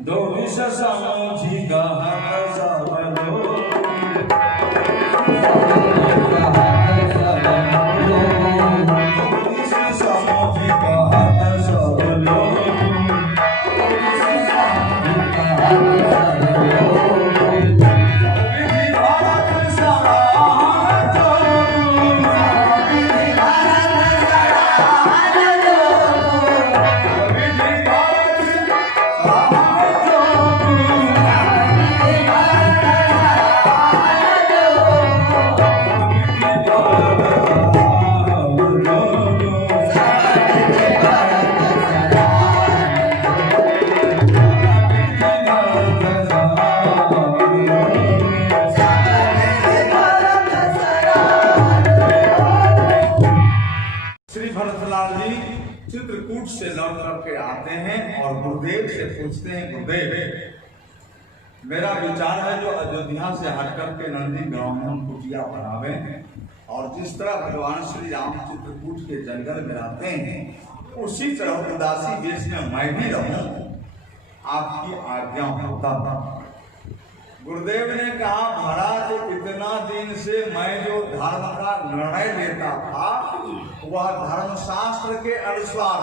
दो विष समझी कहत सब लोग। चित्रकूट से लौट करके आते हैं और गुरुदेव से पूछते हैं, गुरुदेव मेरा विचार है जो अयोध्या से हट करके नंदी गांव में हम कुटिया बनावे और जिस तरह भगवान श्री राम चित्रकूट के जंगल में रहते हैं उसी तरह उदासी देश में मैं भी रहूं, आपकी आज्ञा होता। गुरुदेव ने कहा, महाराज इतना दिन से मैं जो धर्म का निर्णय लेता था वह धर्मशास्त्र के अनुसार,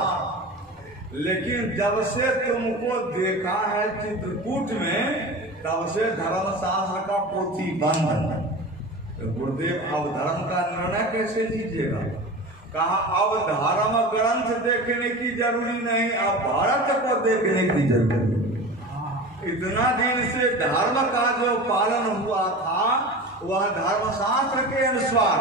लेकिन जब से तुमको देखा है चित्रकूट में तब से धर्मशास्त्र का पोथी बंद है। तो गुरुदेव अब धर्म का निर्णय कैसे लीजिएगा? कहा, अब धर्म ग्रंथ देखने की जरूरी नहीं, अब भारत को देखने की जरूरत है। इतना दिन से धर्म का जो पालन हुआ था वह धर्मशास्त्र के अनुसार,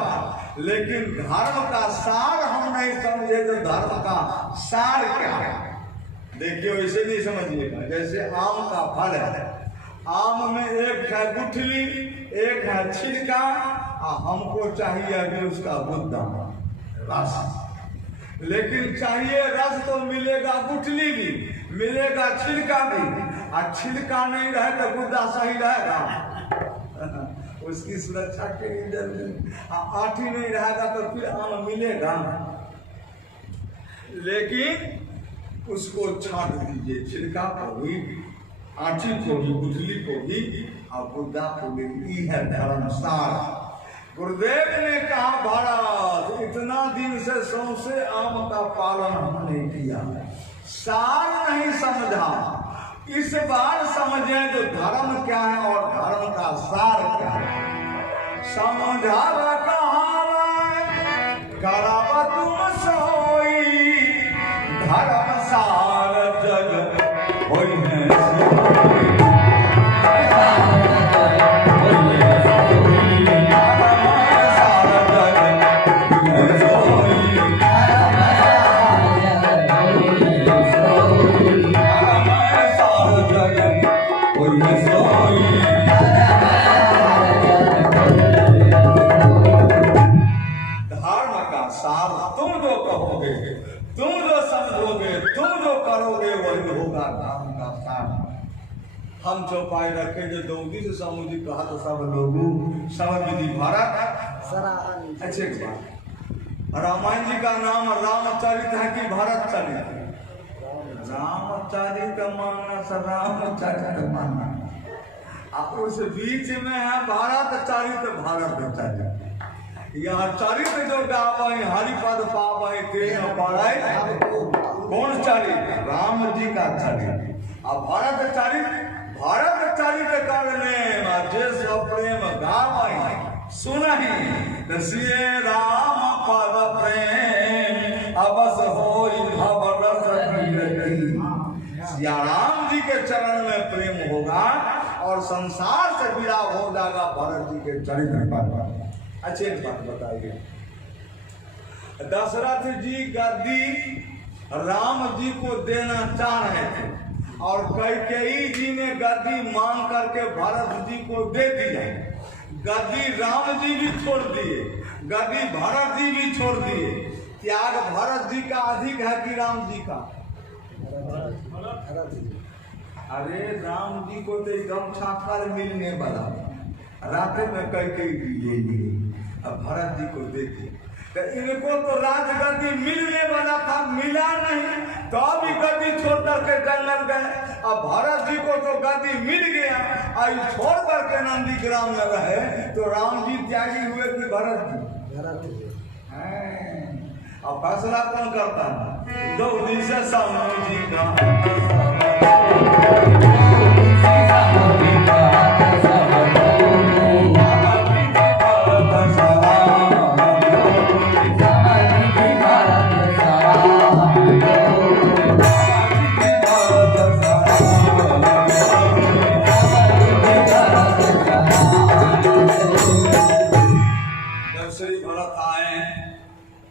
लेकिन धर्म का सार हम नहीं समझे तो धर्म का सार क्या है? देखिए इसे नहीं समझिएगा। जैसे आम का फल है, आम में एक है गुठली एक है छिलका, हमको चाहिए अभी उसका गुद्दा रस, लेकिन चाहिए रस तो मिलेगा, गुठली भी मिलेगा, छिलका भी। और छिलका नहीं रहे तो गुद्दा सही रहेगा उसकी सुरक्षा के लिए जरूरी। आठी नहीं रहेगा तो फिर आम मिलेगा, लेकिन उसको छांट दीजिए, छिलका को भी, आठी को भी, गुठली को भी और गुद्दा को भी। है धर्मसार। गुरुदेव ने कहा, भारत इतना दिन से सौंसे आम का पालन हमने किया, सार नहीं समझा, इस बार समझे जो धर्म क्या है और धर्म का सार क्या है। समझा कहा तुम सोई, धर्म सार जग होई है हम चौपाई रखे जो दौदी से समुद्री कहा तो सब लोग समझ विधि भारत। अच्छे रामायण जी का नाम रामचरित है कि भरत चरित? रामचरित मानस, रामचरित मानस। उस बीच में है भारत चरित, भारत चरित। यह चरित जो गावई हरिपद पावई तेन पढ़ाई, कौन चरित? राम जी का चरित। और भारत चरित, भारत चरित करने जे सब प्रेम गावई सुनहि, सिए राम पद प्रेम अवस होई भवरस गिरई। सिया राम जी के चरण में प्रेम होगा और संसार से विदा हो जाएगा भरत जी के चरित्र पर। अच्छे बात बताइए, दशरथ जी गद्दी राम जी को देना चाह रहे थे और कैकेयी जी ने गद्दी मांग करके भरत जी को दे दिया। गद्दी राम जी भी छोड़ दिए, गद्दी भरत जी भी छोड़ दिए। त्याग भरत जी का अधिक है कि राम जी का? अरे राम जी को तो एकदम छाकर मिलने वाला, रात में कैकेयी ले लिए, अब भरत जी को दे दिए। तो इनको तो राजगद्दी मिलने वाला था, मिला नहीं, तो अभी गद्दी छोड़ करके जंगल गए। अब भरत जी को को तो गद्दी मिल गया, आई छोड़ करके नंदी ग्राम में रहे, तो राम जी त्यागी हुए कि भरत जी? अब फैसला कौन करता है? दो दिशा सामने जी का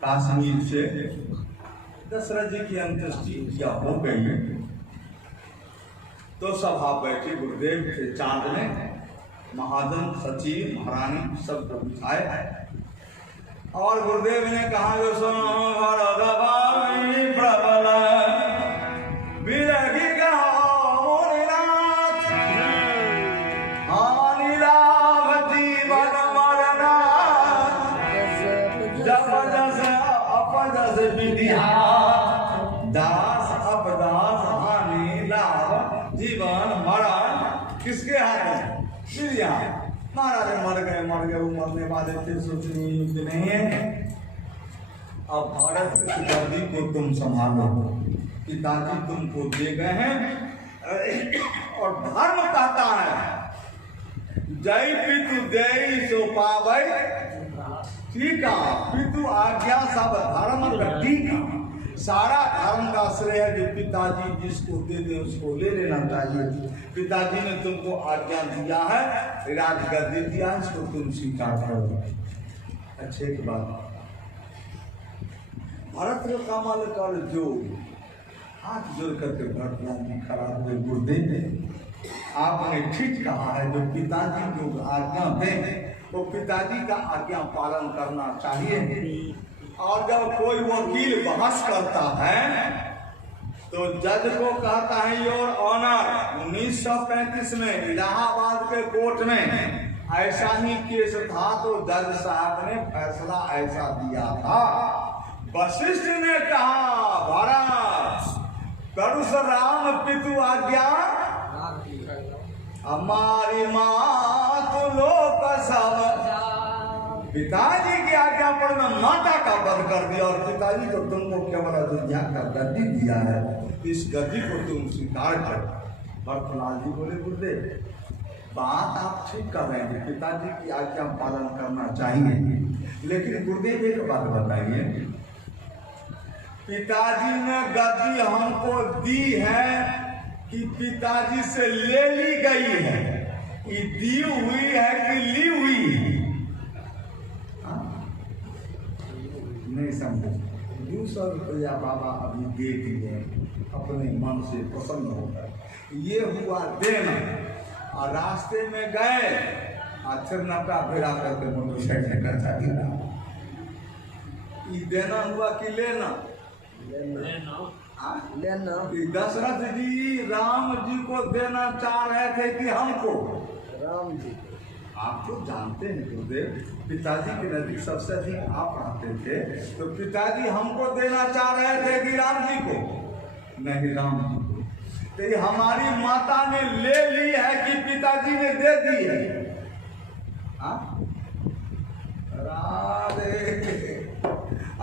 कश्मीर से दशरथ जी की अंत्येष्टि क्रिया हो गई, तो सभा बैठे गुरुदेव के चांद में महाजन सचिव महारानी सबको बिठाए और गुरुदेव ने कहा जो सुनो प्रबल विरही दास अपदास हानि लाभ जीवन मरण किसके हाथ में? श्री महाराज मर गए वो मरने वाले थे, सोचने योग्य नहीं है। अब भारत की गद्दी को तुम संभालो, पिताजी तुमको दे गए हैं और धर्म कहता है जय पितु दे सो पावै, ठीक है पितु आज्ञा सब धर्म का टीका, सारा धर्म का श्रेय जो पिताजी जिसको दे दे उसको ले लेना चाहिए। पिताजी ने तुमको आज्ञा दिया है, राजगद्दी दिया है, इसको तुम स्वीकार करो। अच्छे की बात भरत को कमल कर जो हाथ जोड़ करके भरतलाल जी खड़ा हुए, गुरुदेव आपने ठीक कहा है, जो पिताजी को आज्ञा दें तो पिताजी का आज्ञा पालन करना चाहिए। और जब कोई वकील बहस करता है तो जज को कहता है योर ऑनर, 1935 में इलाहाबाद के कोर्ट में ऐसा ही केस था, तो जज साहब ने फैसला ऐसा दिया था। वशिष्ठ ने कहा भरत परशुराम पितु आज्ञा हमारी मात लोक सब, पिताजी की आज्ञा पर मैं माता का वध कर दिया और पिताजी को तुमको केवल अयोध्या का गद्दी दिया है, इस गद्दी को तुम स्वीकार कर। भरतलाल जी बोले गुरुदेव बात आप ठीक कर रहे हैं, पिताजी की आज्ञा पालन करना चाहिए, लेकिन गुरुदेव एक बात बताइए, पिताजी ने गद्दी हमको दी है कि पिताजी से ले ली गई है, ये दी हुई है कि ली हुई है? नहीं समझे। 200 रुपया बाबा अभी दे दिए अपने मन से प्रसन्न होकर, ये हुआ देना। और रास्ते में गए अक्षर नटा भिड़ा करके मोटरसाइकिल का चाबी ये देना हुआ कि लेना? लेना। दशरथ जी राम जी को देना चाह रहे थे कि हमको? राम जी। आप तो जानते हैं गुरुदेव, पिताजी के नजदीक सबसे अधिक आप रहते थे, तो पिताजी हमको देना चाह रहे थे कि राम जी को? नहीं, राम जी को। तो ये हमारी माता ने ले ली है कि पिताजी ने दे दी है? राधे।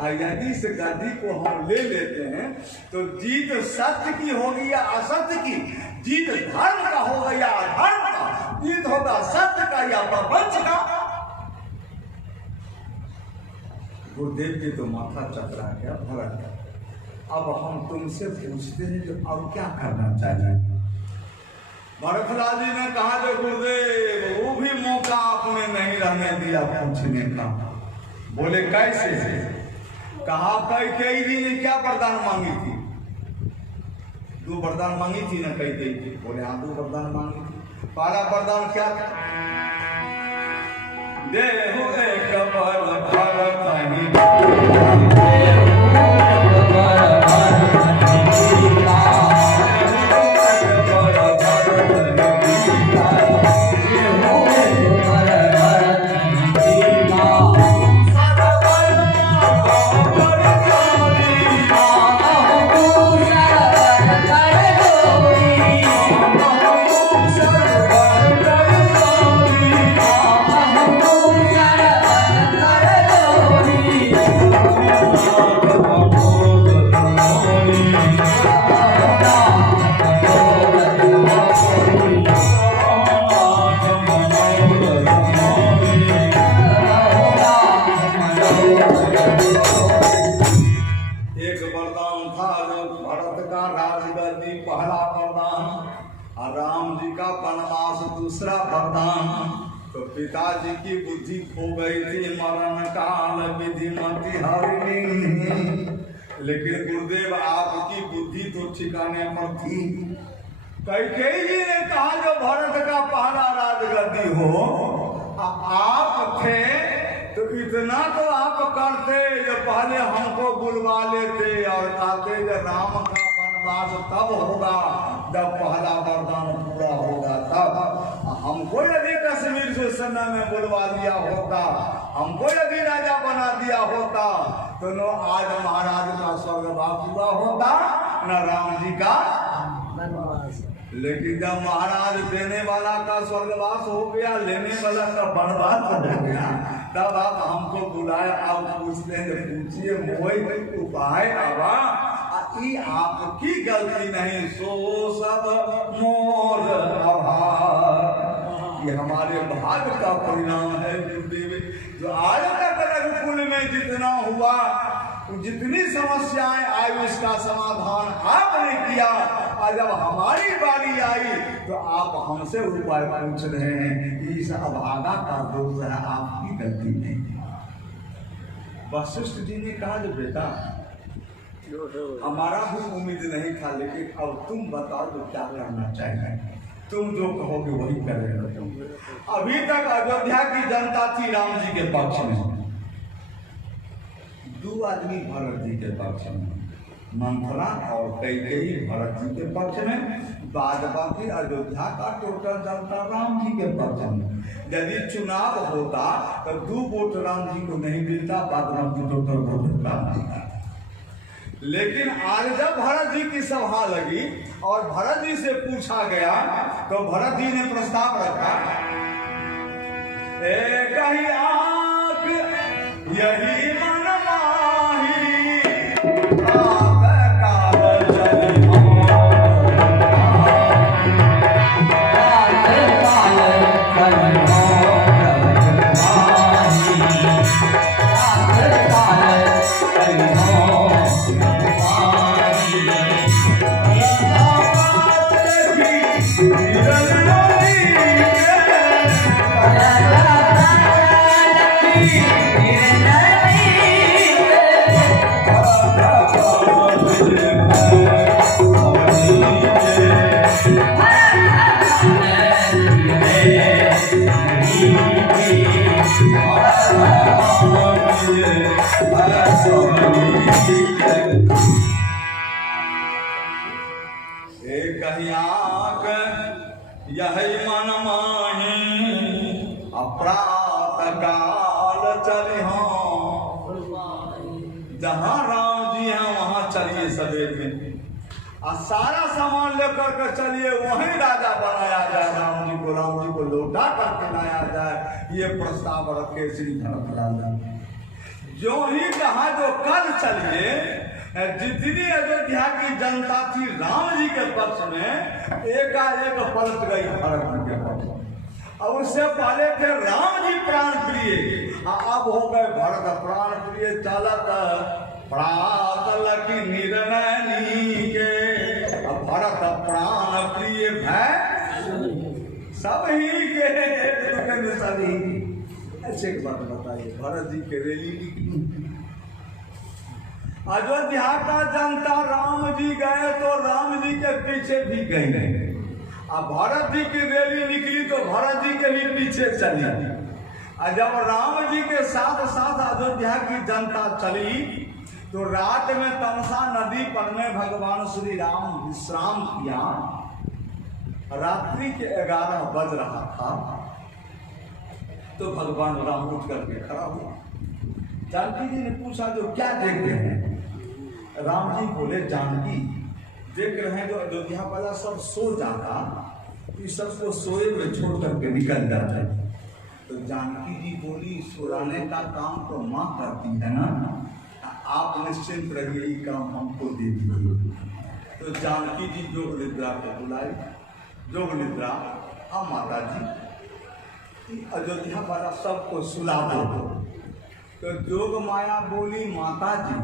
यदि इस गद्दी को हम ले लेते हैं तो जीत सत्य की होगी या असत्य की? जीत धर्म का होगा या अधर्म का? जीत होगा सत्य का या प्रपंच का? गुरुदेव जी तो माथा चकरा गया भरत। अब हम तुमसे पूछते हैं जो अब क्या करना चाहिए? भरतलाल जी ने कहा जो गुरुदेव वो भी मौका आपने नहीं रहने दिया पूछने का। बोले कैसे? कहा कई जी ने क्या वरदान मांगी थी? 2 वरदान मांगी थी ना कई थी? बोले हाँ 2 वरदान मांगी थी। पहला वरदान क्या था? देहु एक और राम जी का वनवास दूसरा वरदान। तो पिताजी की बुद्धि खो गई थी, मरण काल विधिमति हरिणी, लेकिन गुरुदेव आपकी बुद्धि तो ठिकाने पर थी। कैकेयी जी ने कहा जो भरत का पहला राजगद्दी हो, आप थे तो इतना तो आप करते जो पहले हमको बुलवा लेते और कहते जो राम का वनवास तब होगा जब पहला वरदान पूरा होगा। तब हमको यदि कश्मीर से सेना में बुलवा दिया होता, हमको यदि राजा बना दिया होता, तो न आज महाराज का स्वर्गवास हुआ होता न राम जी का वनवास। लेकिन जब महाराज देने वाला का स्वर्गवास हो गया, लेने वाला का वनवास हो गया, तब आप हमको बुलाए, आप पूछते हैं, पूछिए मोई उपाय आवा, ये आपकी गलती नहीं, सो सब मोर आभार, ये हमारे भाग्य का परिणाम है गुरुदेव। जो आज तक रघुकुल में जितना हुआ, जितनी समस्याएं आई, उसका समाधान आपने किया, और जब हमारी बारी आई तो आप हमसे उपाय पूछ रहे हैं। इस अभागा का दोष है, आपकी गलती नहीं। वशिष्ठ जी ने कहा जो बेटा हमारा भी उम्मीद नहीं था, लेकिन अब तुम बताओ तो क्या करना चाहिए, तुम जो कहोगे वही करेंगे। अभी तक अयोध्या की जनता थी राम जी के पक्ष में, दो आदमी भरत जी के पक्ष में, मंथरा और कैकेयी भरत जी के पक्ष में, बाद बाकी अयोध्या का टोटल जनता राम जी के पक्ष में। यदि चुनाव होता तो 2 वोट राम जी को नहीं मिलता, बाद बाकी टोटल वोट राम जी का। लेकिन आज जब भरत जी की सभा लगी और भरत जी से पूछा गया, तो भरत जी ने प्रस्ताव रखा, एक ही आंख यही मन माही, आग काल चली हो, आग काल चली हो, आग काल चली हो। यही मन माही अपराध काल चली हो, जहाँ राम जी हैं वहाँ चलिए सवेर में, और सारा सामान लेकर के चलिए, वहीं राजा बनाया जाए, राम जी को लौटा करके लाया जाए। ये प्रस्ताव रखे श्री भरत राजा। जो ही कहा जो कल चलिए, जितनी अयोध्या की जनता थी राम जी के पक्ष में, एकाएक पलट गई भरत जी के पक्ष में। अब उससे पहले थे राम जी प्राण प्रिय, अब हो गए भरत प्राण प्रिय। चलत प्रातल की निर्णय के, अब भरत प्राण प्रिय भय सभी के सभी। ऐसे एक बात बताइए, भरत जी के रैली निकली, अयोध्या का जनता राम जी गए तो राम जी के पीछे भी गए, अब भरत जी की रैली निकली तो भरत जी के भी पीछे चली। और जब राम जी के साथ साथ अयोध्या की जनता चली, तो रात में तमसा नदी पर में भगवान श्री राम विश्राम किया। रात्रि के 11 बज रहा था, तो भगवान राम उठ करके खड़ा हुआ। जानकी जी ने पूछा जो क्या देखते हैं? राम जी बोले जानकी देख रहे हैं जो अयोध्या वाला सब सो जाता, इस सबको सोए में छोड़ करके निकल जाते। तो जानकी जी बोली सुलाने का काम तो माँ करती है ना, आप निश्चिंत रहिए, ये काम हमको दे दीजिए। तो जानकी जी जोग निद्रा को बुलाई, जोग निद्रा, हाँ माता जी अयोध्या वाला सबको सुला दो। तो जोग माया बोली माता जी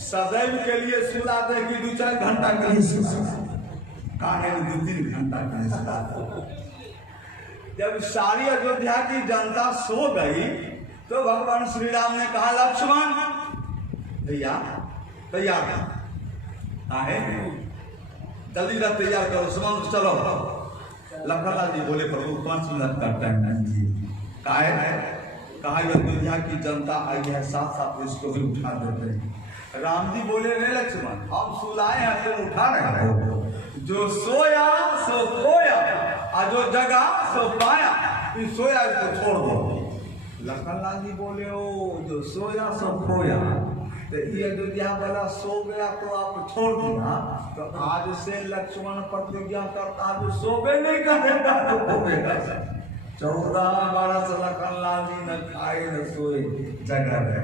सदैव के लिए सुला देगी, 2-4 घंटा के लिए खाने में 2-3 घंटा कैसा। जब सारी अयोध्या की जनता सो गई तो भगवान श्री राम ने कहा लक्ष्मण भैया तैयार है, जल्दी से तैयार करो, सुमंत चलो। लखनलाल जी बोले प्रभु 5 मिनट का टाइम नहीं। कहा अयोध्या की जनता आई है, साथ साथ इसको भी उठा देते हैं। राम जी बोले रे लक्ष्मण हम सुलाए हैं तुम उठा रहे हो, जो सोया सो खोया और जो जगा सो पाया, इस सोया इसको छोड़ दो। लखनलाल जी बोले ओ जो सोया सो खोया, तो ये अयोध्या वाला सो गया तो आप छोड़ दिया, तो आज से लक्ष्मण प्रतिज्ञा करता जो सोबे नहीं करेगा तो खोएगा। 14 बरस लखनलाल जी न खाए न सोए जगह रहे।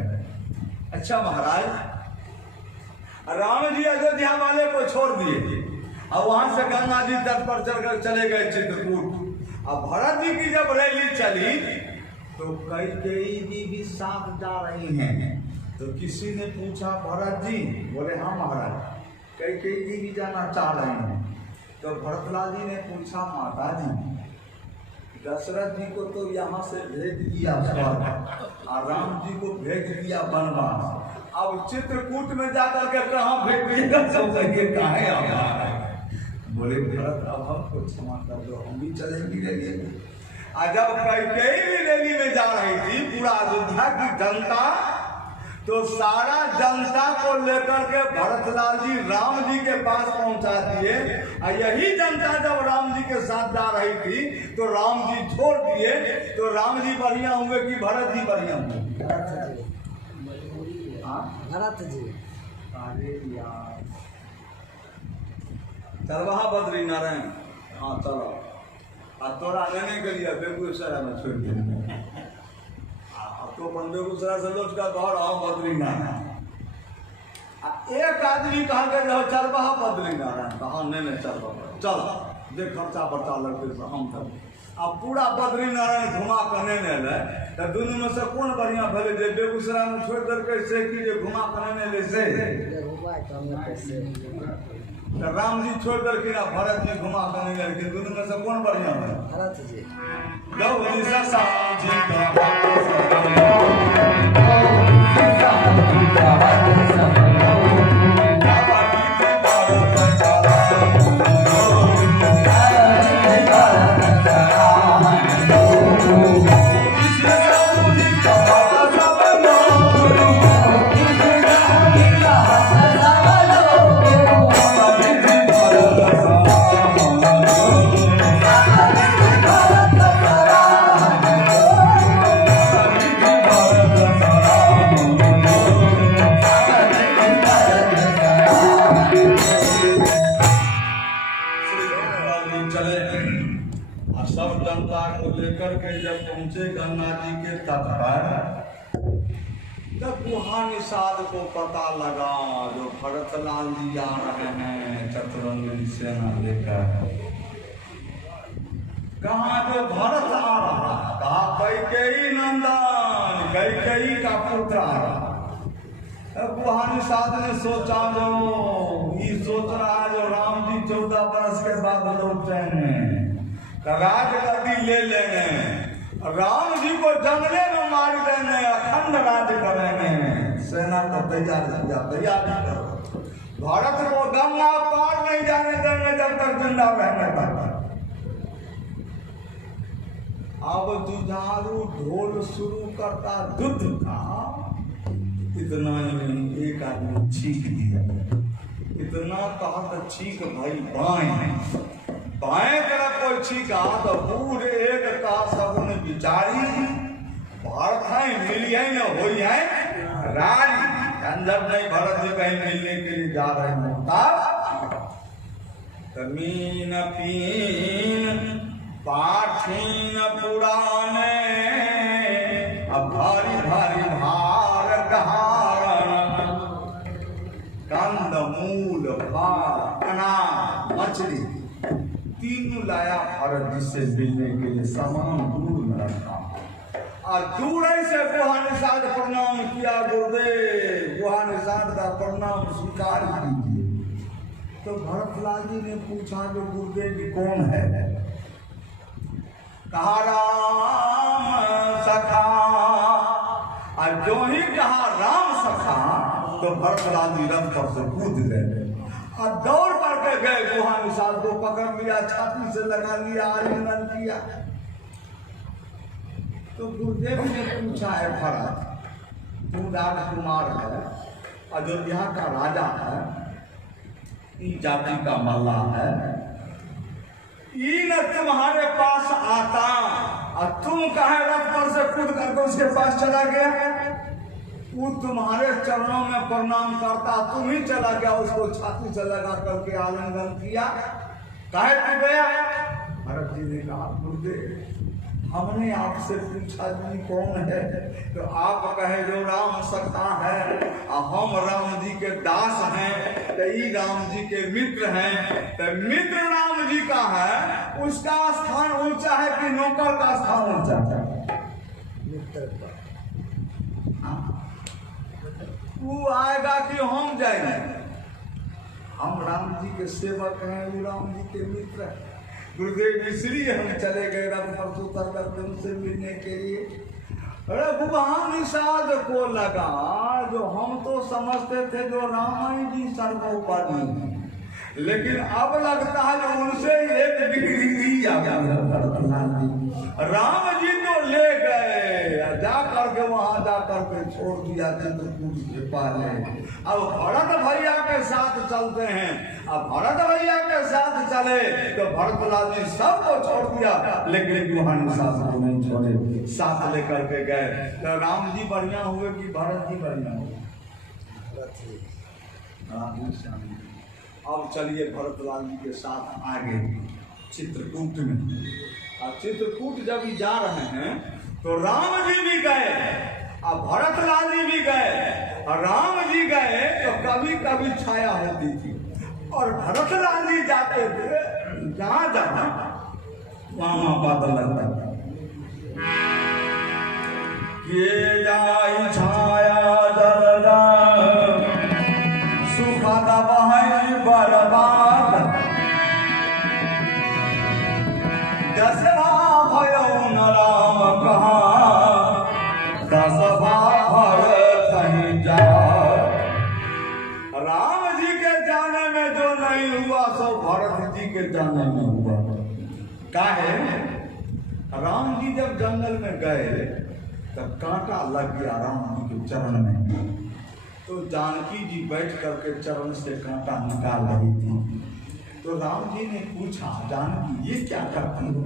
अच्छा महाराज राम जी अयोध्या वाले को छोड़ दिए और वहां से गंगा जी तट पर चढ़कर चले गए चित्रकूट। अब भरत जी की जब रैली चली तो कैकेयी जी भी साथ जा रही हैं। तो किसी ने पूछा भरत जी, बोले हाँ महाराज कैकेयी जी भी जाना चाह रहे हैं। तो भरतलाल जी ने पूछा माता जी दशरथ जी को तो यहाँ से भेज दिया स्वर्ग और राम जी को भेज दिया वनवास, अब चित्रकूट में जाकर के कहाँ भेज दिया सब जगह कहाँ आ। बोले भरत अब हमको क्षमा कर दो, हम भी चलेंगे रैली में। जब कैकेयी रैली में जा रही थी पूरा अयोध्या की जनता, तो सारा जनता को लेकर के भरतलाल जी राम जी के पास पहुंचा दिए। और यही जनता जब राम जी के साथ जा रही थी तो राम जी छोड़ दिए। तो राम जी बढ़िया हुए कि भरत जी बढ़िया हुए? भरत जी। अरे यार चलवा बद्री नारायण, हाँ चलो। और तोरा लेने के लिए बेगूसराय में छोड़ दिया, तो अपन बेगूसराय से लौट का घर आओ बद्रीनारायण। एक आदमी कहा कर रहो चल बहा बद्रीनारायण, कहा नहीं चल चल देख खर्चा बर्चा लगते तो हम तब अब पूरा बद्रीनारायण घुमा करने ले। तो दोनों में से कौन बढ़िया भले जे बेगूसराय में छोड़ करके से कि जे घुमा करने ले से तो राम जी छोड़ करके ना भरत जी घुमा करने ले, लेकिन दोनों में से कौन बढ़िया है? भरत जी। गौरी ससा जी गंगा जी के तट पर, तब वहां निषाद को पता लगा जो भरतलाल जी आ रहे हैं चतुरंगी सेना लेकर। कहा जो भरत आ रहा, कहा कैकेयी नंदन, कैकेयी का पुत्र आ रहा। अब वहां निषाद ने सोचा जो ये सोच रहा है जो राम जी 14 बरस के बाद लौटेंगे, राजगद्दी ले लेंगे, राम जी को जंगले में मार देंगे, अखंड राज करेंगे। सेना को तैयारी करो, भारत को गंगा पार नहीं जाने देंगे जब तक जिंदा रहने तक। अब जुझारू ढोल शुरू करता युद्ध का, इतना नहीं एक आदमी छींक दिया, इतना कहा तो छींक भाई बाएं तरफ कोई छीका तो पूरे एक का सगुन बिचारी भारत है मिली है न हुई है रानी। अंदर नहीं भरत जी कहीं मिलने के लिए जा रहे होता, मीन पीन पाठीन पुराने अब भारी भारी भार धारण, कंद मूल भार अनाज मछली तीनों लाया भरत जी से मिलने के लिए सामान दूर में रखा। और दूर से गुहा निषाद प्रणाम किया, गुरुदेव गुहा निषाद का प्रणाम स्वीकार कीजिए। तो भरतलाल जी ने पूछा जो गुरुदेव जी कौन है? कहा राम सखा। और जो ही कहा राम सखा तो भरतलाल जी रथ पर से कूद गए और दौड़ करके गए गुहा निषाद को पकड़ लिया, छाती से लगा लिया, आलिंगन किया। तो गुरुदेव ने पूछा है भरत, तू राजकुमार है, अयोध्या का राजा है, ई जाति का मल्ला है, ई न तुम्हारे पास आता और तुम कहे रथ पर से कूद करके उसके पास चला गया? वो तुम्हारे चरणों में प्रणाम करता, तुम ही चला गया, उसको छाती से लगा करके आलिंगन किया, कहे तू गया? भरत जी ने कहा गुरुदेव हमने आपसे पूछा जी कौन है, तो आप कहे जो राम सखा है, हम राम जी के दास हैं, तो ई राम जी के मित्र हैं। तो मित्र राम जी का है, उसका स्थान ऊंचा है कि नौकर का स्थान ऊंचा है? मित्र का। वो आएगा कि हम जाएंगे? हम राम जी के सेवक हैं, वो राम जी के मित्र हैं। गुरुदेव इसलिए हम चले गए रथ पर से उतर करके उनसे मिलने के लिए। अरे गुहा निषाद को लगा जो हम तो समझते थे जो रामायण जी सर्वोपरि हैं, लेकिन अब लगता है जो उनसे एक डिग्री राम जी तो ले गए, जा करके वहां जा करके छोड़ दिया चित्रकूट से पहले। अब भरत भैया के साथ चलते हैं, अब भरत भैया के साथ चले तो भरतलाल जी सबको छोड़ दिया, लेकिन गुहानी साथ को नहीं छोड़े, साथ लेकर के गए। तो राम जी बढ़िया हुए कि भरत जी बढ़िया हुए? अब चलिए भरतलाल जी के साथ आगे चित्रकूट में। और चित्रकूट जब ही जा रहे हैं तो राम जी भी गए और भरतलाल जी भी गए, और राम जी गए तो कभी कभी छाया होती थी, और भरतलाल जी जाते थे जहां जहां वहां बादल लगता था। ये जाई छाया दरदा सुखद बहई बर्बाद, दसवा भयो न राम कहा, दसवा भरत ही जा। राम जी के जाने में जो नहीं हुआ सो भरत जी के जाने में हुआ। काहे? राम जी जब जंगल में गए तब कांटा लग गया राम जी के चरण में, तो जानकी जी बैठ करके चरण से कांटा निकाल रही थी। तो राम जी ने पूछा जानकी ये क्या करती हो?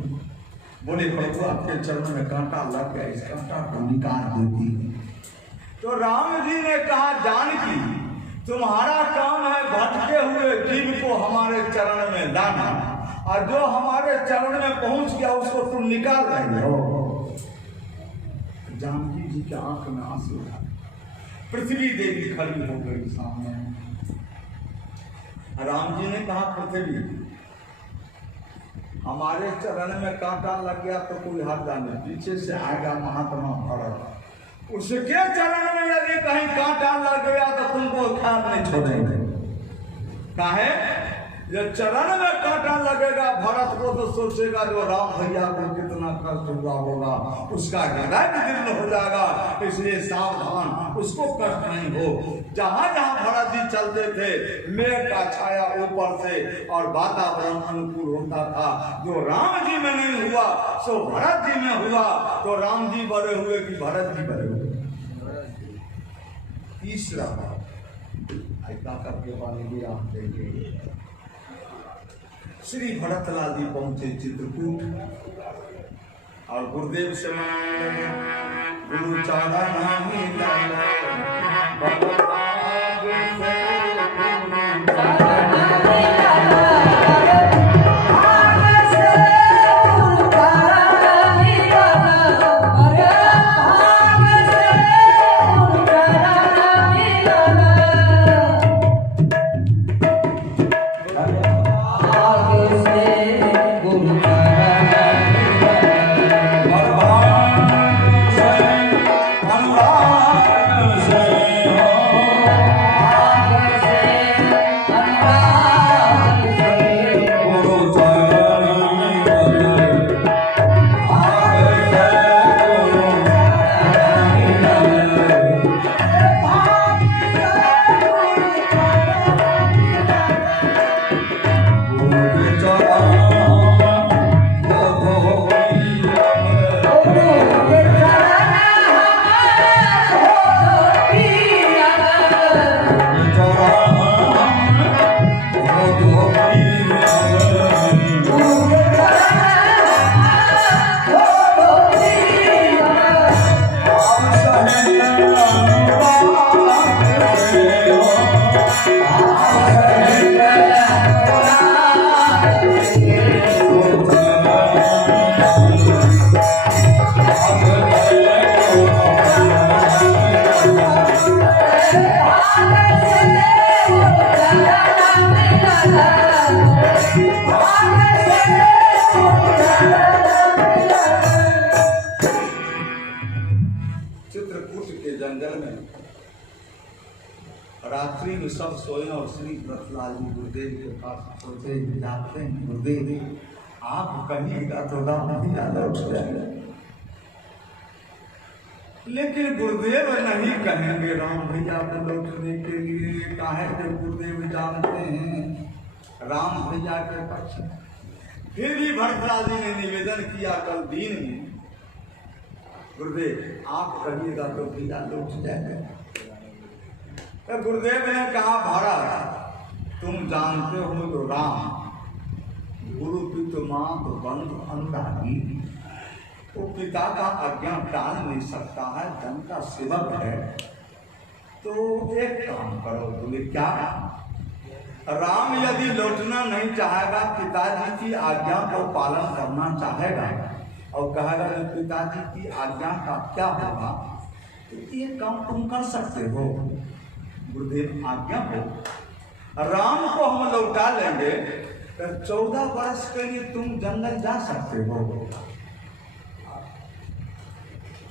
बोले प्रभु आपके चरण में कांटा लग गया, इस कांटा को निकाल देती है। तो राम जी ने कहा जानकी तुम्हारा काम है भटके हुए जीव को हमारे चरण में लाना, और जो हमारे चरण में पहुंच गया उसको तुम निकाल रहे हो। जानकी जी के आंख में आंसू आ, पृथ्वी देवी खड़ी हो गई सामने। राम जी ने कहा पृथ्वी हमारे चरण में कांटा लग गया तो कोई हर जाने, पीछे से आएगा महात्मा भरत, उसके चरण में यदि कहीं कांटा लग गया तो तुमको ख्याल नहीं छोड़ेंगे। काहे? जब चरण में कांटा लगेगा भरत को तो सोचेगा जो राम भैया को कितना कष्ट हुआ होगा, उसका हृदय विदीर्ण हो जाएगा, इसलिए सावधान, उसको कष्ट नहीं हो। जहां जहां भरत जी चलते थे मेघ का छाया ऊपर से और वातावरण अनुकूल होता था। जो राम जी में नहीं हुआ सो भरत जी में हुआ। तो राम जी बड़े हुए कि भरत जी बड़े हुए? तीसरा ऐसा करके पानी भी आप देंगे। श्री भरतलाल जी पहुंचे चित्रकूट और गुरुदेव से गुरु चारा नामी Allah रात्रि में सब सोए और श्री व्रतलाल जी गुरुदेव के पास सोचे जाते हैं, गुरुदेव आप कहिएगा तो राम भैया लौट जाएगा। लेकिन गुरुदेव नहीं कहेंगे राम भैया को लौटने के लिए, काहे कि गुरुदेव जानते हैं राम भैया के पक्ष। फिर भी भरतलाल जी ने निवेदन किया कल दिन में, गुरुदेव आप कहिएगा तो भैया लौट जाएगा। तो गुरुदेव ने कहा भरत तुम जानते हो तो राम गुरु पितु मात बंधु अनुरागी, तो पिता का आज्ञा टाल नहीं सकता है, धन का सेवक है। तो एक काम करो, बोले क्या? राम यदि लौटना नहीं चाहेगा, पिताजी की आज्ञा को पालन करना चाहेगा और कहेगा कि पिताजी की आज्ञा का क्या होगा, तो ये काम तुम कर सकते हो। गुरुदेव आज्ञा हो, राम को हम लौटा लेंगे तो 14 वर्ष के लिए तुम जंगल जा सकते हो।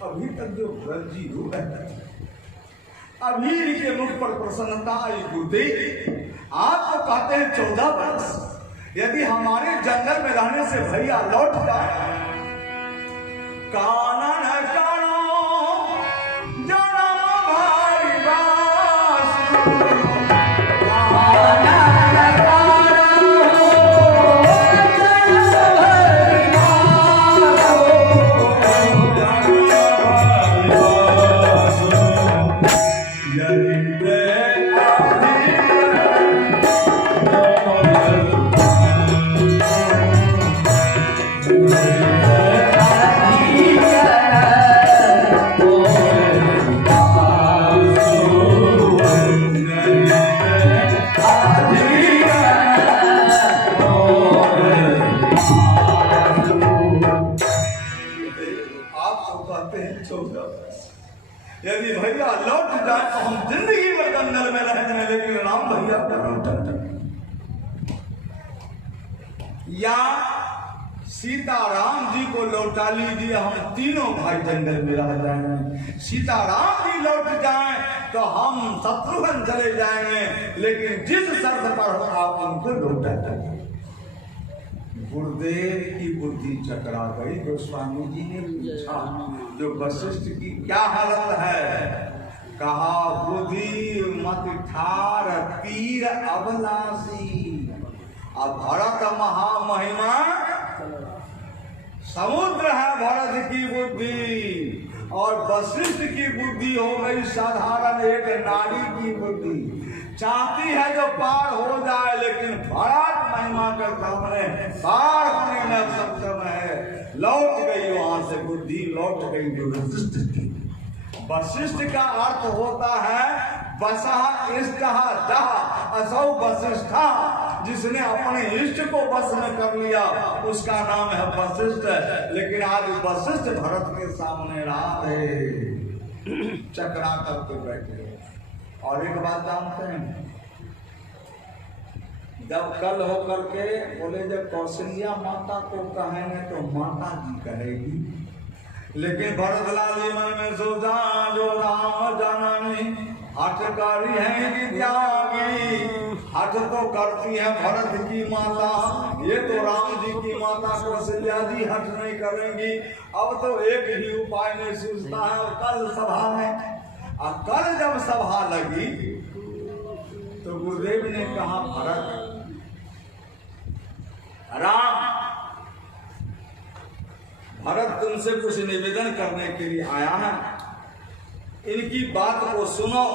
अभी तक जो व्रजी हो रहे, अभी इनके मुख पर प्रसन्नता आई। गुरुदेव आप तो कहते हैं 14 वर्ष, यदि हमारे जंगल में रहने से भैया लौट जाए, काना न कानो जनम भारी बास, काना न कानो जनम भारी बास, यदि ते यदि भैया लौट जाए तो हम जिंदगी में जंगल में रहेंगे, लेकिन राम भैया को लौट या सीताराम जी को लौटा लीजिए, हम तीनों भाई जंगल में रह जाएंगे। सीताराम जी लौट जाएं तो हम शत्रुघ्न चले जाएंगे, लेकिन जिस शर्त पर हो आप उनको लौटा जाएंगे। गुरुदेव की बुद्धि चकरा गई। गोस्वामी जी ने पूछा जो वशिष्ठ की क्या हालत है? कहा बुद्धि मत ठार तीर अबलासी। अब भरत महामहिमा समुद्र है भरत की बुद्धि, और वशिष्ठ की बुद्धि हो गई साधारण एक नारी की बुद्धि। चाहती है जो पार हो जाए, लेकिन भरत महिमा के सामने पार होने में सक्षम है। लौट गई वहां से बुद्धि, लौट गई जो वशिष्ठ की। वशिष्ठ का अर्थ होता है वसः इष्टः जः असौ वशिष्ठा, जिसने अपने इष्ट को वश में कर लिया उसका नाम है वशिष्ठ। लेकिन आज वशिष्ठ भरत के सामने राधे चकरा करके बैठे। और एक बात जानते हैं, जब कल होकर के बोले जब कौशल्या माता को कहेंगे तो माता जी कहेगी, लेकिन भरतलाल जी मन में सोचा जो राम जाना नहीं हठकारी है विद्यागी। हठ तो करती है भरत की माता, ये तो राम जी की माता कौशल्या जी हठ नहीं करेंगी। अब तो एक ही उपाय नहीं सूझता है। कल सभा में, और कल जब सभा लगी तो गुरुदेव ने कहा भरत राम, भरत तुमसे कुछ निवेदन करने के लिए आया है, इनकी बात को सुनो।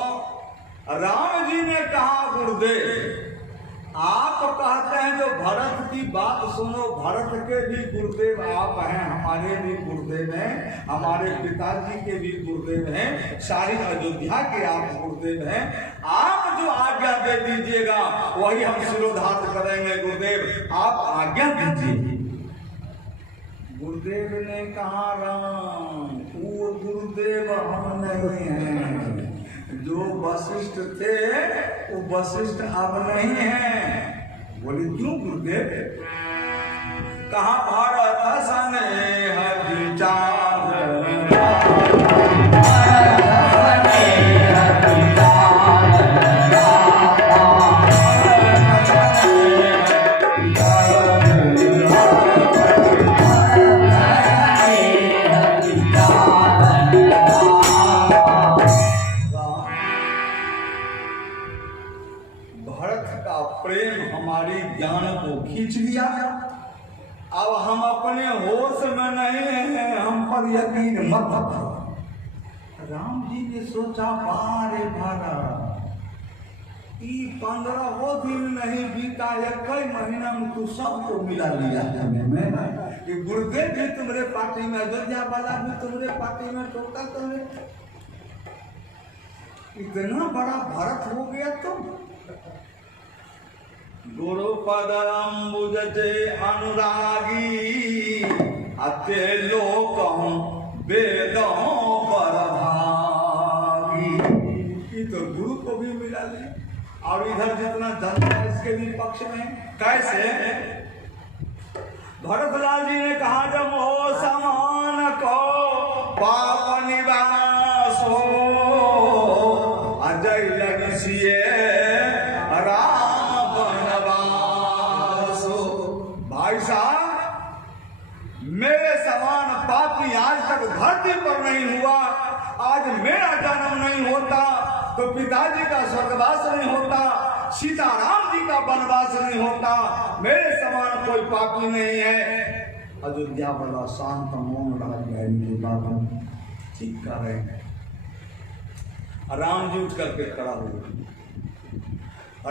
राम जी ने कहा गुरुदेव आप कहते हैं जो भरत की बात सुनो, भरत के भी गुरुदेव आप हैं, हमारे भी गुरुदेव हैं, हमारे पिताजी के भी गुरुदेव हैं, सारी अयोध्या के आप गुरुदेव हैं। आप जो आज्ञा दे दीजिएगा वही हम शिरोधार्य करेंगे। गुरुदेव आप आज्ञा दीजिए। गुरुदेव ने कहा राम वो गुरुदेव हम नहीं हैं, जो वशिष्ठ थे वो वशिष्ठ अब नहीं है। बोले क्यों गुरुदेव? कहा भारत स्नेह विचार भारत स्नेह विचार होश में नहीं है, हम पर यकीन मत करो। राम जी ने सोचा बारे भारा 15 दिन नहीं बीता, 1 महीना में तू सबको मिला लिया में कि गुरुदेव भी तुम्हारे पार्टी में, अयोध्या वाला भी तुम्हारे पार्टी में, टोटल तुम्हें इतना बड़ा भारत हो गया तुम। गुरुपद अम्बुजते अनुरागी अते लोक वेदों पर भागी। तो गुरु को भी मिला लिया और इधर जितना जनता इसके भी पक्ष में। कैसे? भरतलाल जी ने कहा जब हो समान को पाप निवास हो अजय लगसिए राम बनवास हो। भाई साहब मेरे समान पापी आज तक धरती पर नहीं हुआ, आज मेरा जन्म नहीं होता तो पिताजी का स्वर्गवास नहीं होता, सीताराम जी का वनवास नहीं होता, मेरे समान कोई पापी नहीं है। अयोध्या वाला शांत मौन राजा ठीक कर रहे हैं। राम जी उठ करके खड़ा हुए।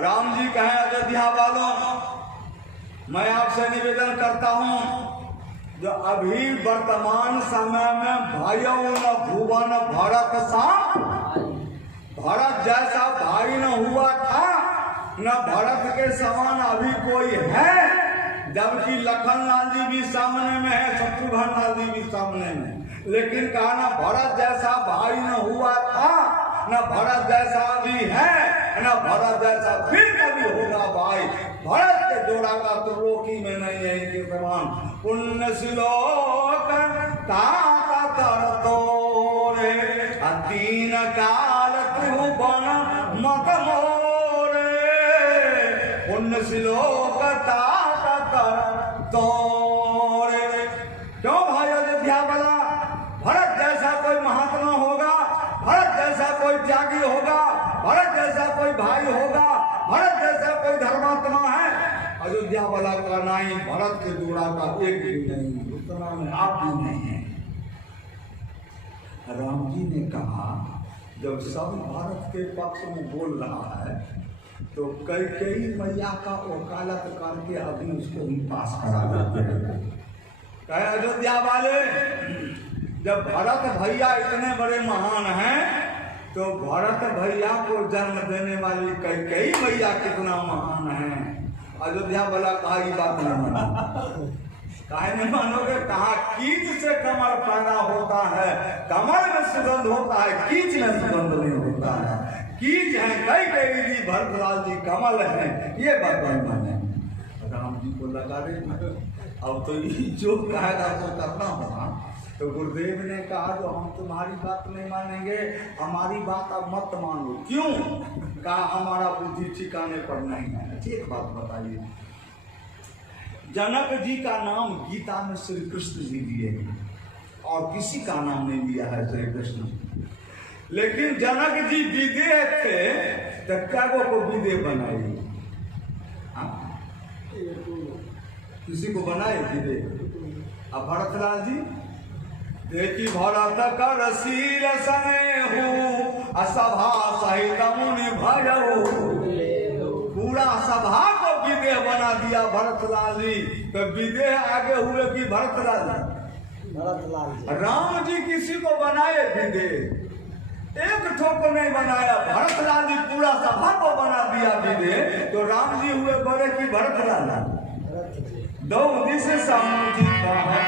राम जी कहे अयोध्या वालों मैं आपसे निवेदन करता हूं, जो अभी वर्तमान समय में भाइयों न भुवन भरत सा भरत जैसा भाई न हुआ था, न भरत के समान अभी कोई है, जबकि लखनलाल जी भी सामने में है, शत्रुघ्न लाल जी भी सामने में, लेकिन कहा न भरत जैसा भाई न हुआ था, न भरत जैसा भी है, न भरत जैसा फिर कभी होगा भाई। भरत के जोड़ा का तो रोकी में नहीं है इनके समान। पुण्य श्लोक ताता कर तोरे तीन काल त्रिभुवन मत मोरे। पुण्य श्लोक ताता कर तोरे। क्यों भाई अयोध्या वाला? भरत जैसा कोई महात्मा होगा, भरत जैसा कोई त्यागी होगा, भरत जैसा कोई भाई होगा, भरत जैसा कोई धर्मात्मा है। अयोध्या वाला का नहीं, भरत के जोड़ा का एक भी नहीं, उतना में आप भी नहीं है। राम जी ने कहा जब सब भारत के पक्ष में बोल रहा है तो कई मैया का वकालत करके अभी उसको ही पास करा देते हैं। कहे अयोध्या वाले जब भरत भैया इतने बड़े महान हैं तो भरत भैया को जन्म देने वाली कई भैया कितना महान है। अयोध्या वाला कहा ये बात नहीं मानो। काहे नहीं मानोगे? कहा कीच से कमल पैदा होता है, कमल में सुगंध होता है, कीच में सुगंध नहीं होता है। कीच है कई जी, भरतलाल जी कमल है, ये बात नहीं माने। राम जी को लगा दे अब तो जो कहेगा तो करना होगा। तो गुरुदेव ने कहा जो हम तुम्हारी बात नहीं मानेंगे, हमारी बात अब मत मानो। क्यों? कहा हमारा बुद्धि ठिकाने पर नहीं है। एक बात बताइए, जनक जी का नाम गीता में श्री कृष्ण जी लिए और किसी का नाम नहीं लिया है श्री कृष्ण। लेकिन जनक जी विदेह थे तो क्या को विदेह बनाए? किसी को बनाए विदेह? अब भरतलाल जी देखी भरत कर शील सने हूँ असभा सहित मुनि भजऊ। पूरा सभा को विदेह बना दिया भरतलाल जी। तो विदेह आगे हुए कि भरतलाल जी? राम जी किसी को बनाए विदेह? एक ठोक नहीं बनाया। भरतलाल जी पूरा सभा को बना दिया विदेह। तो राम जी हुए बड़े कि भरतलाल? दो दिशा समुझता है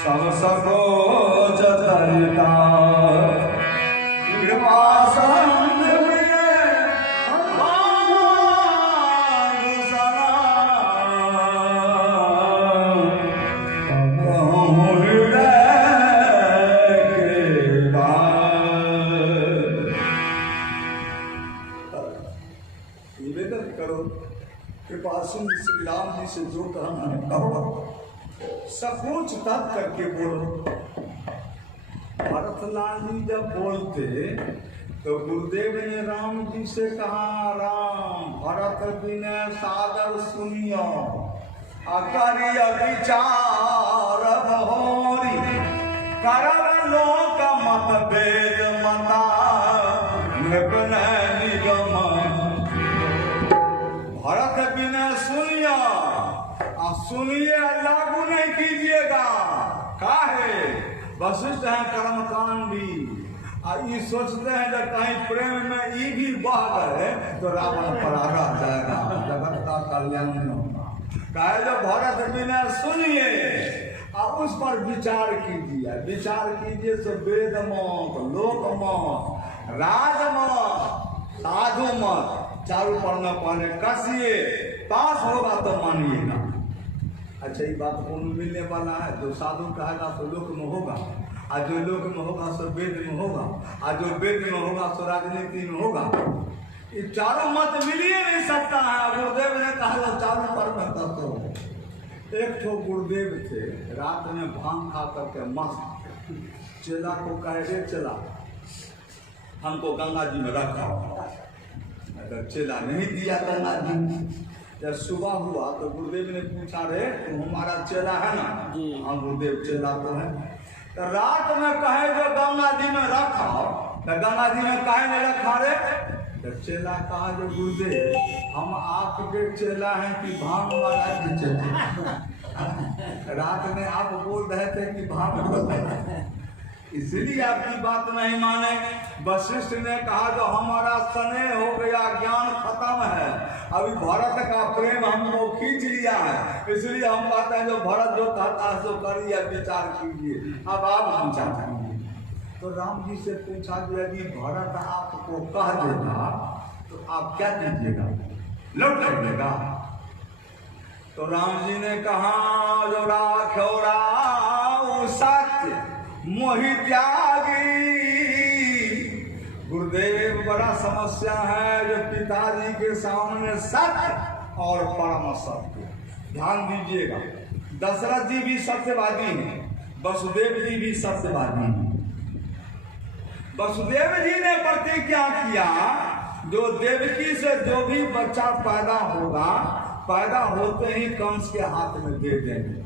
सब सको जतरता कृपा संग निवेदन करो कृपा सिंह श्री राम जी से जो कहना है कहो, सकोच तब करके बोलो। भरतलाल जी जब बोलते तो गुरुदेव ने राम जी से कहा, राम भरत बिने सागर सुनियो अकरिय विचार बहोरी करब लोक मत वेद मता नृपन निगम। भरत बिना सुनिया सुनिए लागू नहीं कीजिएगा। काहे वशिष्ठ है कर्मकांडी ये सोचते हैं जब कहीं प्रेम में ये भी बह गए तो रावण परागा जाएगा, जगत का कल्याण नहीं होगा। कहे जो भरत बिना सुनिए और उस पर विचार कीजिए। विचार कीजिए तो वेद मत, लोक मत, राज मत, साधु मत, चारों पर न पहले कसिए, पास होगा तो मानिएगा। अच्छा ये बात कौन मिलने वाला है? जो साधु कहेगा तो लोक में होगा, और जो लोक में होगा सो वेद में होगा, और जो वेद में होगा सो राजनीति में होगा। ये चारों मत मिल ही नहीं सकता है। गुरुदेव ने कहा चारों पर में तत्व। एक ठो गुरुदेव थे, रात में भांग खा करके मस्त चेला को कहे, रे चला हमको गंगा जी में रखा। अगर चेला नहीं दिया गंगा जी, जब सुबह हुआ तो गुरुदेव ने पूछा, रे तो हमारा चेला है ना? हाँ गुरुदेव चेला तो है। तो रात में कहे जो गंगा जी में रखा, तो गंगा जी में कहे नहीं रखा रे? तो चेला कहा जो गुरुदेव हम आपके चेला हैं कि भांग महाराज के चेला? रात में आप बोल रहे थे कि भांग, इसलिए आपकी बात नहीं माने। वशिष्ठ ने कहा जो हमारा स्नेह हो गया, ज्ञान खत्म है, अभी भरत का प्रेम हमको खींच लिया है, इसलिए हम कहते हैं जो भरत जो कहता है सो करिए, विचार कीजिए। अब आप विचार कीजिए। तो राम जी से पूछा कि यदि भरत आपको कह देगा तो आप क्या कीजिएगा? लौट जाइएगा? तो राम जी ने कहा जो राखो राव सत्य मोहि त्यागी। गुरुदेव बड़ा समस्या है जो पिताजी के सामने सत्य और परम सत्य। ध्यान दीजिएगा, दशरथ जी भी सत्यवादी हैं, वसुदेव जी भी सत्यवादी हैं। वसुदेव जी ने प्रतिज्ञा किया जो देवकी से जो भी बच्चा पैदा होगा, पैदा होते ही कंस के हाथ में दे देंगे।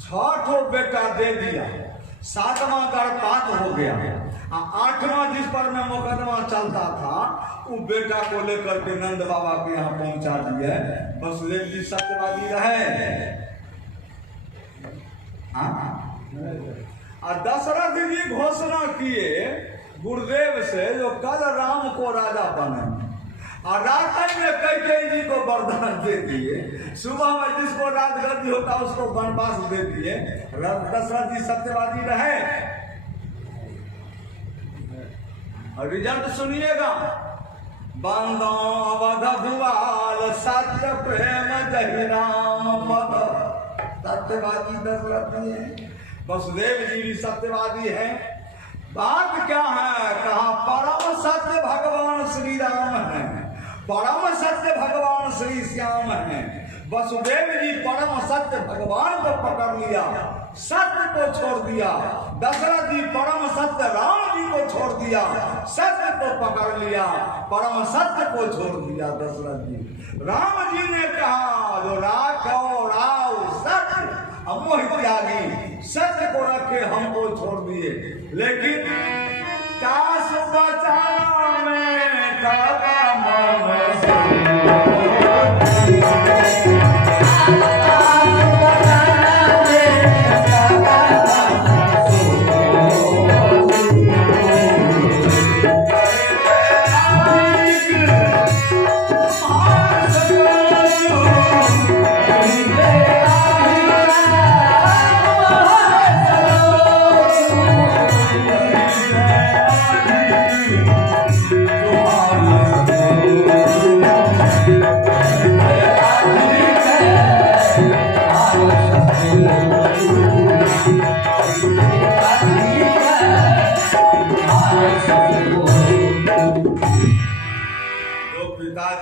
6 बेटा दे दिया, 7वां गर्भपात हो गया, 8वां जिस पर में मुकदमा चलता था वो बेटा को लेकर के नंद बाबा के यहाँ पहुंचा दिया। वसुदेव जी सत्यवादी रहे। और दशरथ जी घोषणा किए गुरुदेव से जो कल राम को राजा बने, और रात में कैकेयी जी को वरदान दे दिए, सुबह में जिसको राजगद्दी होता उसको वनवास दे दिए। दशरथ जी सत्यवादी रहे। और रिजल्ट सुनिएगा, बंदो अवध भुआल सत्य प्रेम जहि राम पद। सत्यवादी दशरथ जी है, वसुदेव जी भी सत्यवादी है। बात क्या है? कहा परम सत्य भगवान श्री राम है, परम सत्य भगवान श्री श्याम है। वसुदेव जी परम सत्य भगवान को पकड़ लिया, सत्य को छोड़ दिया। दशरथ जी परम सत्य राम जी को छोड़ दिया, सत्य को पकड़ लिया, परम सत्य को छोड़ दिया दशरथ जी। राम जी ने कहा जो राखो राव सत्य मोहि त्यागी, सत्य को रखे हमको छोड़ दिए। लेकिन काश बचाना में काका मन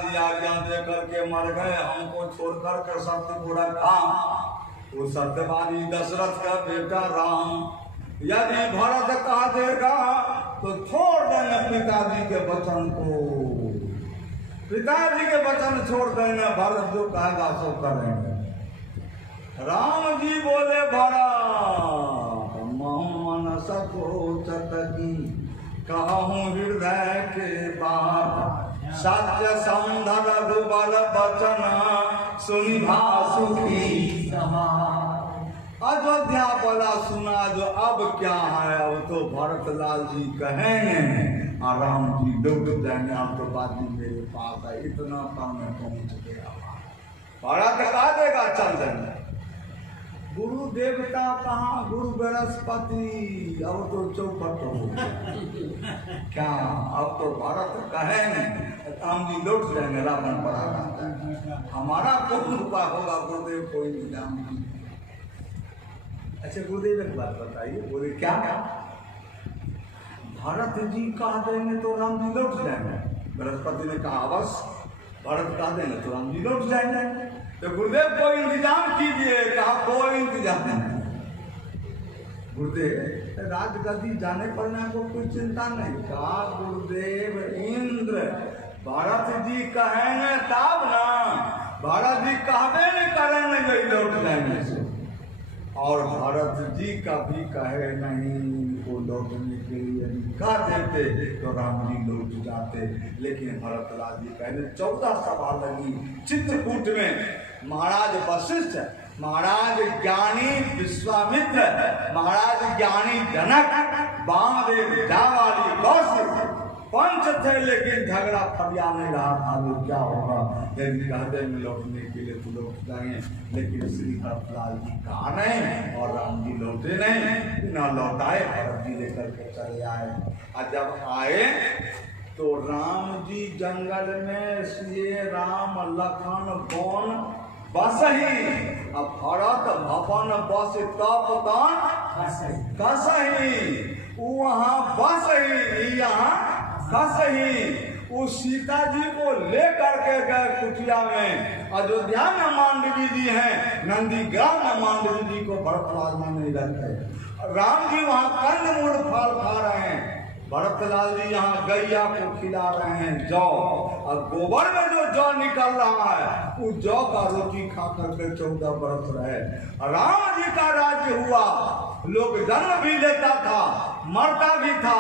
जी आज्ञा दे करके मर गए, हमको छोड़ करके सत्य को रखा। वो सत्यवादी दशरथ का बेटा राम, यदि भरत कह देगा तो छोड़ देंगे पिताजी के वचन को, पिताजी के वचन छोड़ देंगे, भरत जो कहेगा सो करेंगे। राम जी बोले भरत मन सकोचत की कहूँ हृदय के बात, सत्य संधर रघुबर बचन सुनि भासुकी अयोध्या वाला सुना जो अब क्या है, अब तो भरतलाल जी कहेंगे और राम जी डूब जाएंगे, अब तो बाजी मेरे पास है, इतना पर मैं पहुंच गया। भरत कहा देगा चल देंगे। गुरु देवता कहाँ, गुरु बृहस्पति, अब तो चौपट हो क्या, अब तो भरत कहेंगे राम जी लौट जाएंगे, रावण पड़ा हमारा कौन उपाय होगा, गुरुदेव कोई इंतजाम नहीं। अच्छा गुरुदेव एक बात बताइए, बोले क्या, भरत जी कह देंगे तो राम जी लौट जाएंगे। बृहस्पति ने कहा अवश्य, भरत कह देंगे तो राम जी लौट जाएंगे, तो गुरुदेव कोई इंतजाम कीजिए। कहा कोई इंतजाम नहीं। गुरुदेव राजगद्दी जाने पर में आपको कोई चिंता नहीं। कहा गुरुदेव इंद्र भरत जी कहेंगे तब ना, भरत जी कहबे नहीं करेंगे जो लौट जाएंगे से, और भरत जी का भी कहे नहीं को लौटने के लिए कह देते तो राम जी लौट जाते। लेकिन भरतलाल जी पहले 14 सभा लगी चित्रकूट में। महाराज वशिष्ठ, महाराज ज्ञानी विश्वामित्र, महाराज ज्ञानी जनक, वामदेव, जावाली, कौशिक पंच थे, लेकिन झगड़ा फरिया नहीं रहा था वो क्या होगा। यदि कहते में लौटने के लिए तो लौट जाएंगे, लेकिन श्री भरतलाल जी कहा नहीं और राम जी लौटे नहीं, बिना लौटाए भरत जी लेकर के चले आए। और जब आए तो राम जी जंगल में सिए राम लखन वन बसही, अब भरत भवन बस तप कसही, वहाँ बसही यहाँ कसही। उस सीता जी को लेकर के गए कुटिया में। अयोध्या में मांडवी जी हैं, नंदीग्राम में मांडवी जी को भरतलाल में नहीं रखे। राम जी वहाँ कंदमूल फल खा रहे हैं, भरतलाल जी यहाँ गैया को खिला रहे हैं जौ, और गोबर में जो जौ निकल रहा है उस जौ का रोटी खा करके 14 बरस रहे। राम जी का राज्य हुआ, लोग जन्म भी लेता था, मरता भी था।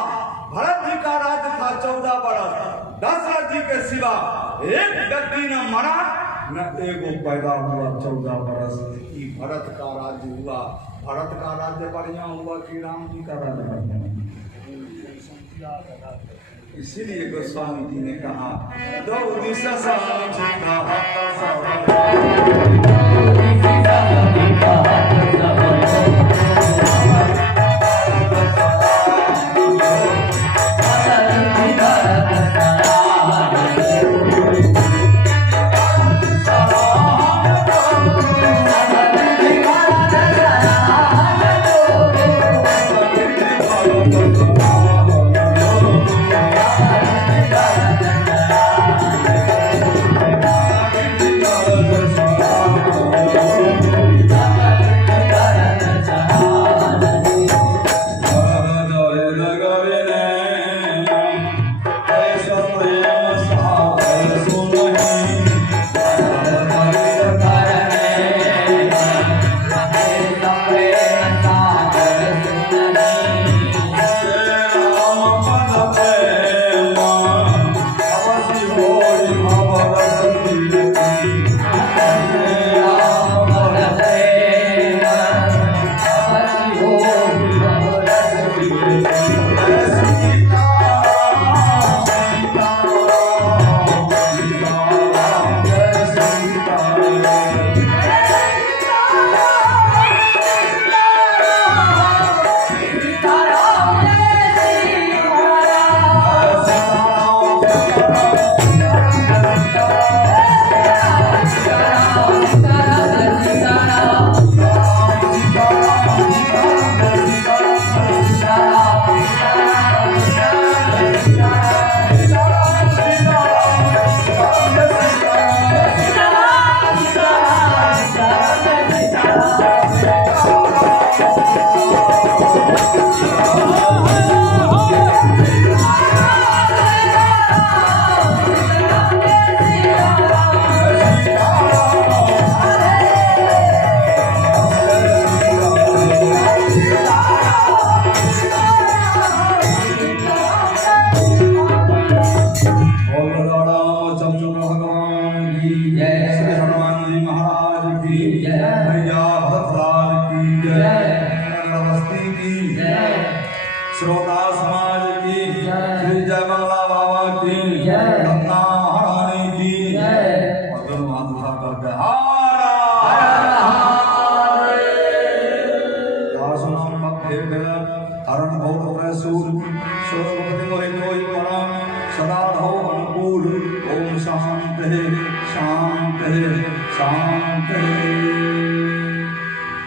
भरत जी का राज्य था 14 बरस। दशरथ जी के सिवा एक व्यक्ति न मरा न एगो पैदा हुआ 14 बरस। ये भरत का राज्य हुआ। भरत का राज्य बढ़िया हुआ कि राम जी का राज्य बढ़िया? इसीलिए गोस्वामी जी ने कहा दो दिशा श्रोता समाज की श्री जय मंगला बाबा की गंगा महारानी की और दोनों हाथ उठा करके हरण भोग प्रसूर शोभपति मोहि कोई परम सदा हो अनुकूल ओम शांति शांति शांति।